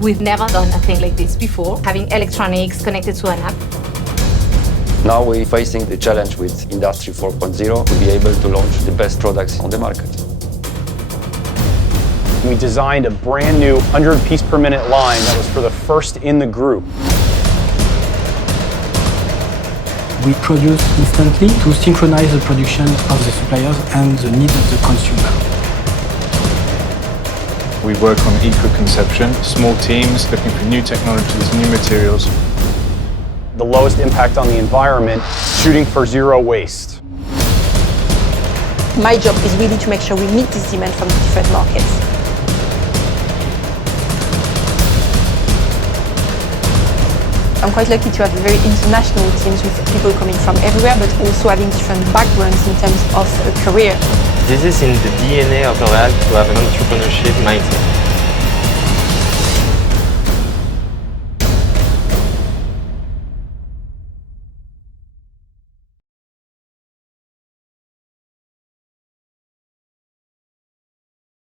We've never done a thing like this before, having electronics connected to an app. Now we're facing the challenge with Industry 4.0 to be able to launch the best products on the market. We designed a brand new 100-piece per minute line that was for the first in the group. We produce instantly to synchronize the production of the suppliers and the needs of the consumer. We work on eco-conception, small teams looking for new technologies, new materials. The lowest impact on the environment, shooting for zero waste. My job is really to make sure we meet this demand from the different markets. I'm quite lucky to have very international teams with people coming from everywhere, but also having different backgrounds in terms of a career. This is in the DNA of L'Oréal to have an entrepreneurship mindset.